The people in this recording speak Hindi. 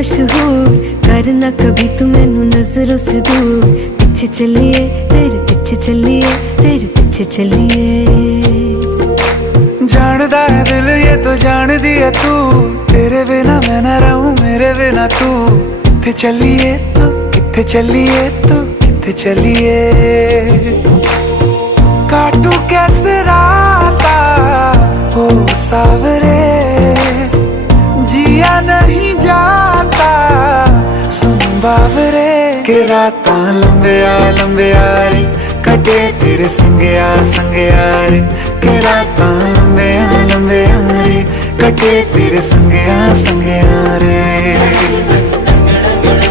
मशहूर, करना कभी तू मैनू नजरों से दूर। पीछे चलिए तेरे पीछे चलिए, तेरे पीछे चलिए। जानदा है दिल ये तो जान दिया तू, तेरे बिना मैं ना रहूं मेरे बिना तू। किथे चलिए तू, किथे चलिए तू, किथे चलिए। काटू कैसे राता हो सावरे, जिया नहीं जाता सुन बावरे। के राता लंबिया लंबिया रे, कटे तेरे संगया संगया रे। के राता लंबिया लंबिया रे, कटे तेरे संगया संगया रे।